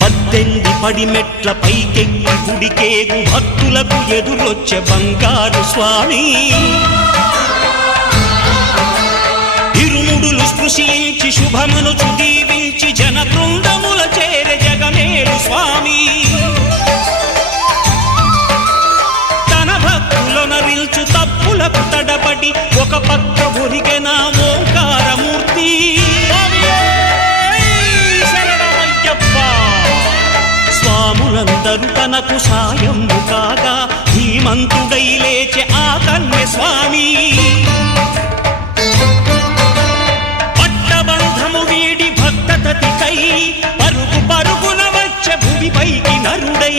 18 పడిమెట్ల పైకెక్కి గుడికేగు భక్తులకు ఎదురొచ్చే బంగారు స్వామి ఇరుముడులు స్పృశించి శుభమనుచు దీవించి జన బృందముల చేరే జగమేలు స్వామి తన భక్తులనరిల్చు తప్పులకు తడబడి ఒక పక్క ఒరిగెన ఓంకారమూర్తి స్వాములందరూ తనకు సాయము కాగా ధీమంతుడై లేచే ఆ కన్య స్వామి పట్టబంధము వీడి భక్తతతికై పరుగు పరుగున వచ్చే భూమిపైకి నరుడై